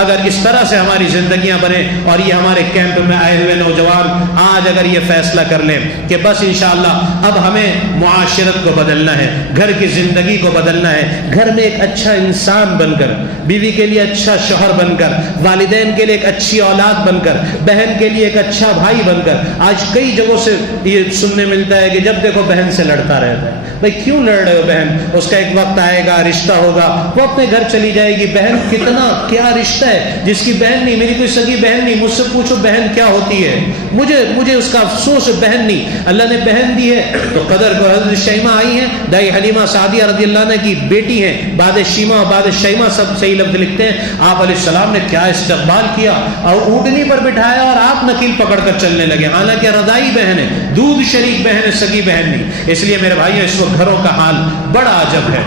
اگر اس طرح سے ہماری زندگیاں بنے اور یہ ہمارے کیمپ میں آئے ہوئے نوجوان آج اگر یہ فیصلہ کر لیں کہ بس انشاءاللہ اب ہمیں معاشرت کو بدلنا ہے، گھر کی زندگی کو بدلنا ہے، گھر میں ایک اچھا انسان بن کر، بیوی کے لیے اچھا شوہر بن کر، والدین کے لیے ایک اچھی اولاد بن کر، بہن کے لیے ایک اچھا بھائی بن کر. آج کئی جگہوں سے یہ سننے ملتا ہے کہ جب دیکھو بہن سے لڑتا رہتا ہے. بھائی کیوں لڑ رہے ہو بہن؟ اس کا ایک وقت آئے گا، رشتہ ہوگا، وہ اپنے گھر چلی جائے گی. بہن کتنا کیا رشتہ ہے جس کی بہن نہیں، میری کوئی سگی بہن نہیں، مجھ سے پوچھو بہن کیا ہوتی ہے، مجھے اس کا افسوس ہے. بہن نہیں، اللہ نے بہن دی ہے تو قدر کو. حضرت شیمہ آئی ہیں، دائی حلیمہ سعدیہ رضی اللہ عنہ کی بیٹی ہیں، بعد شیمہ اور بعد شیمہ سب صحیح لفظ لکھتے ہیں. آپ علیہ السلام نے کیا استقبال کیا اور اونٹنی پر بٹھایا اور آپ نکیل پکڑ کر چلنے لگے. حالانکہ رضائی بہن ہے، دودھ شریک بہن ہے، سگی بہن نہیں. اس لیے میرے بھائیو اس وقت گھروں کا حال بڑا عجب ہے.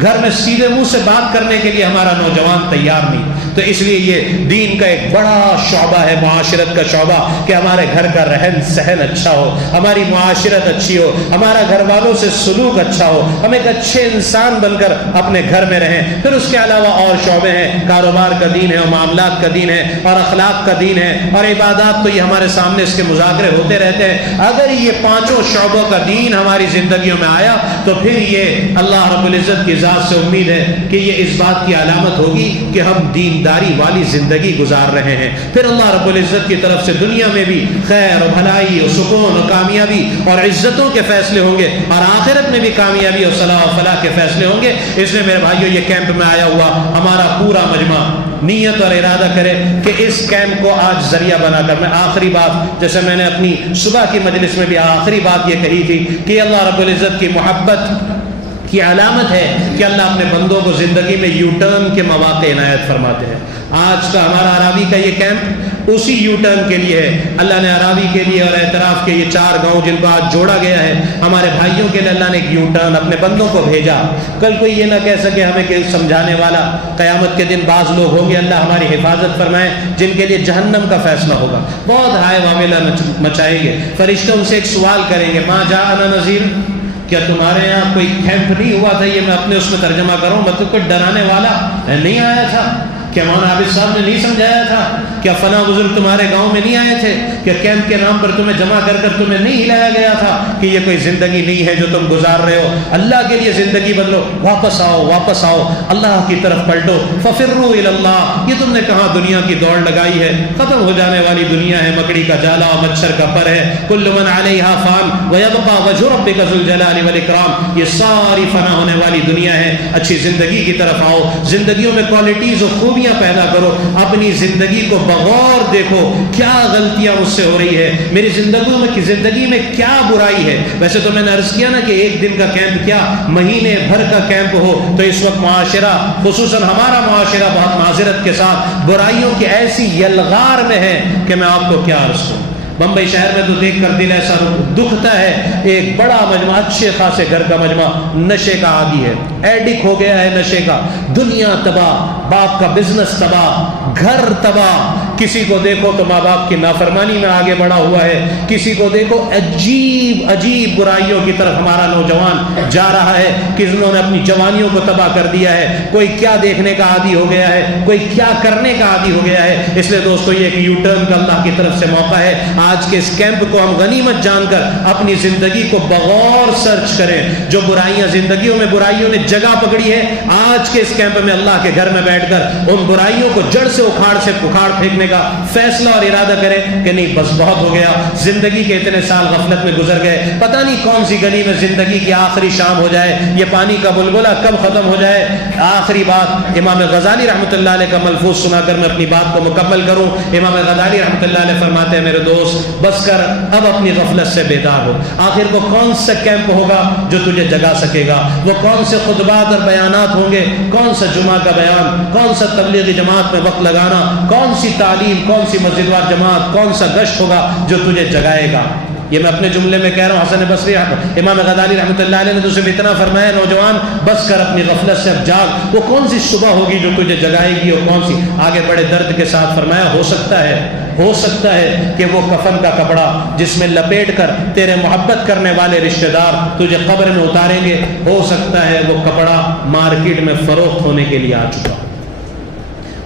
گھر میں سیدھے منہ سے بات کرنے کے لیے ہمارا نوجوان تیار نہیں. تو اس لیے یہ دین کا ایک بڑا شعبہ ہے، معاشرت کا شعبہ، کہ ہمارے گھر کا رہن سہن اچھا ہو، ہماری معاشرت اچھی ہو، ہمارا گھر والوں سے سلوک اچھا ہو، ہم ایک اچھے انسان بن کر اپنے گھر میں رہیں. پھر اس کے علاوہ اور شعبے ہیں، کاروبار کا دین ہے اور معاملات کا دین ہے اور اخلاق کا دین ہے اور عبادات. تو یہ ہمارے سامنے اس کے مذاکرے ہوتے رہتے ہیں. اگر یہ پانچوں شعبوں کا دین ہماری زندگیوں میں آیا تو پھر یہ اللہ رب العزت کی ذات سے امید ہے کہ یہ اس بات کی علامت ہوگی کہ ہم دینداری والی زندگی گزار رہے ہیں. پھر اللہ رب العزت کی طرف سے دنیا میں بھی خیر و بھلائی اور سکون اور کامیابی اور عزتوں کے فیصلے ہوں گے اور آخرت میں بھی کامیابی اور صلاح و فلاح کے فیصلے ہوں گے. اس لیے میرے بھائیو یہ کیمپ میں آیا ہوا ہمارا پورا مجمع نیت اور ارادہ کرے کہ اس کیمپ کو آج ذریعہ بنا کر، میں آخری بات جیسے میں نے اپنی صبح کی مجلس میں بھی آخری بات یہ کہی تھی کہ اللہ رب العزت کی محبت کی علامت ہے کہ اللہ اپنے بندوں کو زندگی میں یو ٹرن کے مواقع عنایت فرماتے ہیں. آج کا ہمارا عراوی کا یہ کیمپ اسی یو ٹرن کے لیے ہے. اللہ نے عراوی کے لیے اور اعتراف کے یہ 4 گاؤں جن کو آج جوڑا گیا ہے، ہمارے بھائیوں کے لیے اللہ نے ایک یو ٹرن اپنے بندوں کو بھیجا. کل کوئی یہ نہ کہہ سکے ہمیں کہ سمجھانے والا. قیامت کے دن بعض لوگ ہوں گے، اللہ ہماری حفاظت فرمائے، جن کے لیے جہنم کا فیصلہ ہوگا، بہت ہائے واویلا مچائیں گے. فرشتے ان سے ایک سوال کریں گے، ماں جاءنا نذیر، کیا تمہارے یہاں کوئی کیمپ نہیں ہوا تھا؟ یہ میں اپنے اس میں ترجمہ کروں، مطلب کوئی ڈرانے والا نہیں آیا تھا؟ کیا مولانا عابد صاحب نے نہیں سمجھایا تھا؟ کیا فلاں بزرگ تمہارے گاؤں میں نہیں آئے تھے؟ کیا کیمپ کے نام پر تمہیں جمع کر کر تمہیں نہیں ہلایا گیا تھا کہ یہ کوئی زندگی نہیں ہے جو تم گزار رہے ہو؟ اللہ کے لیے زندگی بدلو، واپس آؤ، واپس آؤ، اللہ کی طرف پلٹو. ففروا الی اللہ. یہ تم نے کہاں دنیا کی دوڑ لگائی ہے؟ ختم ہو جانے والی دنیا ہے، مکڑی کا جالا اور مچھر کا پر ہے. کل من علیہا فان ویبقى وجہ ربک ذو الجلال والاکرام. یہ ساری فنا ہونے والی دنیا ہے. اچھی زندگی کی طرف آؤ، زندگیوں میں کوالٹیز اور خوبیاں پیدا کرو. اپنی زندگی کو بغور دیکھو، کیا غلطیاں مجھ سے ہو رہی ہے، میری زندگی میں کیا برائی ہے. ویسے تو میں نے عرض کیا نا کہ ایک دن کا کیمپ کیا مہینے بھر کا کیمپ ہو تو اس وقت معاشرہ، خصوصاً ہمارا معاشرہ، بہت معذرت کے ساتھ برائیوں کی ایسی یلغار میں ہے کہ میں آپ کو کیا عرض کروں. بمبئی شہر میں تو دیکھ کر دل ایسا دکھتا ہے، ایک بڑا مجمع، اچھے خاصے گھر کا مجمع نشے کا عادی ہے، ایڈک ہو گیا ہے نشے کا. دنیا تباہ، باپ کا بزنس تباہ، گھر تباہ. کسی کو دیکھو تو ماں باپ کی نافرمانی میں آگے بڑھا ہوا ہے، کسی کو دیکھو عجیب عجیب برائیوں کی طرف ہمارا نوجوان جا رہا ہے کہ انہوں نے اپنی جوانیوں کو تباہ کر دیا ہے. کوئی کیا دیکھنے کا عادی ہو گیا ہے، کوئی کیا کرنے کا عادی ہو گیا ہے. اس لیے دوستو یہ ایک یو ٹرن کا اللہ کی طرف سے موقع ہے. آج کے اس کیمپ کو ہم غنیمت جان کر اپنی زندگی کو بغور سرچ کریں. جو برائیاں زندگیوں میں برائیوں نے جگہ پکڑی ہے، آج کے اس کیمپ میں اللہ کے گھر میں بیٹھ کر ان برائیوں کو جڑ سے اکھاڑ پھینکنے کا فیصلہ اور ارادہ کریں کہ نہیں بس بہت ہو گیا. زندگی کے اتنے سال غفلت میں گزر گئے، پتہ نہیں کون سی گلی میں زندگی کی آخری شام ہو جائے، یہ پانی کا بلبلہ کب ختم ہو جائے. آخری بات امام غزالی رحمۃ اللہ علیہ کا ملفوظ سنا کر میں اپنی بات کو مکمل کروں. امام غزالی رحمۃ اللہ علیہ فرماتے ہیں، میرے دوست بس کر، اب اپنی غفلت سے بیدار ہو. آخر وہ کون سا کیمپ ہوگا جو تجھے جگا سکے گا؟ وہ کون سے خطبات اور بیانات ہوں گے؟ کون سا جمعہ کا بیان، کون سا تبلیغی جماعت میں وقت لگانا، کون سی تعلیم، کون سی مسجد وار جماعت، کون سا گشت ہوگا جو تجھے جگائے گا؟ یہ میں اپنے جملے میں کہہ رہا ہوں. حسن بصری امام غزالی رحمۃ اللہ علیہ نے تو صرف اتنا فرمایا، نوجوان بس کر اپنی غفلت سے اب جاگ. وہ کون سی صبح ہوگی جو تجھے جگائے گی اور کون سی؟ آگے بڑے درد کے ساتھ فرمایا، ہو سکتا ہے کہ وہ کفن کا کپڑا جس میں لپیٹ کر تیرے محبت کرنے والے رشتہ دار تجھے قبر میں اتاریں گے، ہو سکتا ہے وہ کپڑا مارکیٹ میں فروخت ہونے کے لیے آ چکا.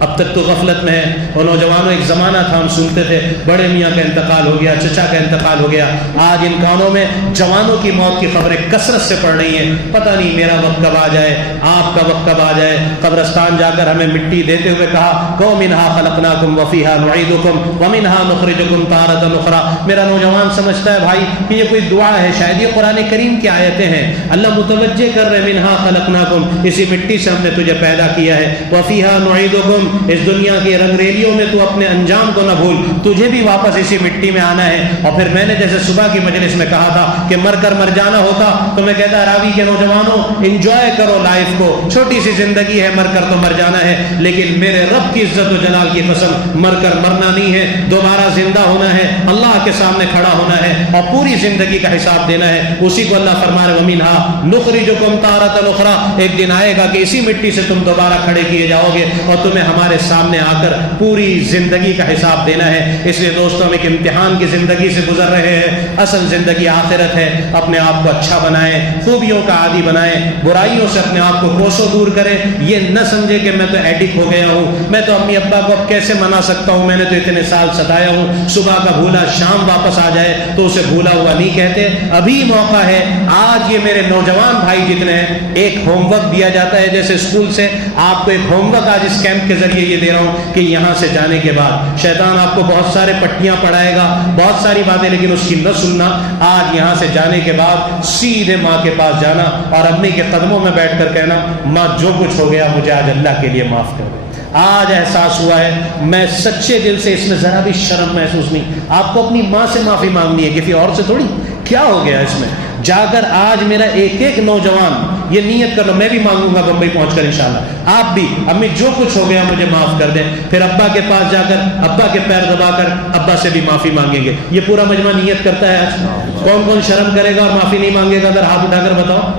اب تک تو غفلت میں ہے. اور نوجوانوں ایک زمانہ تھا ہم سنتے تھے بڑے میاں کا انتقال ہو گیا, چچا کا انتقال ہو گیا. آج ان کانوں میں جوانوں کی موت کی خبریں کثرت سے پڑ رہی ہیں. پتہ نہیں میرا وقت کب آ جائے, آپ کا وقت کب آ جائے. قبرستان جا کر ہمیں مٹی دیتے ہوئے کہا کو منہا خلقناکم وفیہا نعیدکم ومنہا نخرجکم تارۃ اخری. میرا نوجوان سمجھتا ہے بھائی کہ یہ کوئی دعا ہے, شاید یہ قرآن کریم کی آیتیں ہیں. اللہ متوجہ کر رہے منہا خلقناکم, اسی مٹی سے ہم نے تجھے پیدا کیا ہے. وفیہا نعیدکم, اس دنیا کی رنگریلیوں میں تو اپنے انجام کو نہ بھول, تجھے بھی واپس اسی مٹی میں آنا ہے. اور پھر میں نے جیسے صبح کی مجلس میں کہا تھا کہ مر کر مر جانا ہوتا تو میں کہتا راوی کے نوجوانوں انجوائے کرو لائف کو, چھوٹی سی زندگی ہے, مر کر تو مر جانا ہے, لیکن میرے رب کی عزت و جلال کی قسم مر کر مرنا نہیں ہے, دوبارہ زندہ ہونا ہے, اللہ کے سامنے کھڑا ہونا ہے اور پوری زندگی کا حساب دینا ہے. اسی کو اللہ فرما رہے ومنہا نخرجکم تارۃ اخری, ایک دن آئے گا کہ اسی مٹی سے تم دوبارہ کھڑے کیے جاؤ گے اور تمہیں ہمارے سامنے آ کر پوری زندگی کا حساب دینا ہے. اس لیے دوستوں ہم ایک امتحان کی زندگی سے گزر رہے ہیں. اصل زندگی آخرت ہے. اپنے آپ کو اچھا بنائیں, خوبیوں کا عادی بنائیں, برائیوں سے اپنے آپ کو کوسوں دور کریں. یہ نہ سمجھے کہ میں تو ایڈکٹ ہو گیا ہوں, میں تو امی ابا کو اب کیسے منا سکتا ہوں, میں نے تو اتنے سال ستایا ہوں. صبح کا بھولا شام واپس آ جائے تو اسے بھولا ہوا نہیں کہتے. ابھی موقع ہے. آج یہ میرے نوجوان بھائی جتنے ہیں, ایک ہوم ورک دیا جاتا ہے جیسے اسکول سے, آپ کو ایک ہوم ورک آج اس کیمپ کے ذریعے یہ دے رہا ہوں کہ یہاں سے جانے کے بعد شیطان آپ کو بہت سارے پٹیاں پڑھائے گا, بہت ساری باتیں, لیکن اس کی نہ سننا. آج یہاں سے جانے کے بعد سیدھے ماں کے پاس جانا اور امی کے قدموں میں بیٹھ کر کہنا ماں جو کچھ ہو گیا مجھے آج اللہ کے لیے معاف کر دے. آج احساس ہوا ہے, میں سچے دل سے, اس میں ذرا بھی شرم محسوس نہیں. آپ کو اپنی ماں سے معافی مانگنی ہے, کسی اور سے تھوڑی. کیا ہو گیا اس میں؟ جا کر آج میرا ایک ایک نوجوان یہ نیت کر لو, میں بھی مانگوں گا بمبئی پہنچ کر انشاءاللہ, آپ بھی امی جو کچھ ہو گیا مجھے معاف کر دیں. پھر ابا کے پاس جا کر ابا کے پیر دبا کر ابا سے بھی معافی مانگیں گے. یہ پورا مجمع نیت کرتا ہے آج. کون کون شرم کرے گا اور معافی نہیں مانگے گا؟ ذرا ہاتھ اٹھا کر بتاؤ.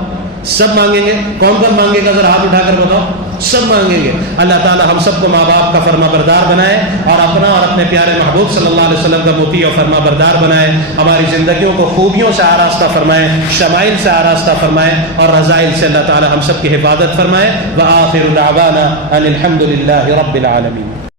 سب مانگیں گے. کون کون مانگے گا؟ ذرا ہاتھ اٹھا کر بتاؤ. سب مانگیں گے. اللہ تعالی ہم سب کو ماں باپ کا فرما بردار بنائے اور اپنا اور اپنے پیارے محبوب صلی اللہ علیہ وسلم کا مطیع اور فرما بردار بنائے. ہماری زندگیوں کو خوبیوں سے آراستہ فرمائے, شمائل سے آراستہ فرمائے اور رذائل سے اللہ تعالی ہم سب کی حفاظت فرمائے. وآخر دعوانا ان الحمد للہ رب العالمین.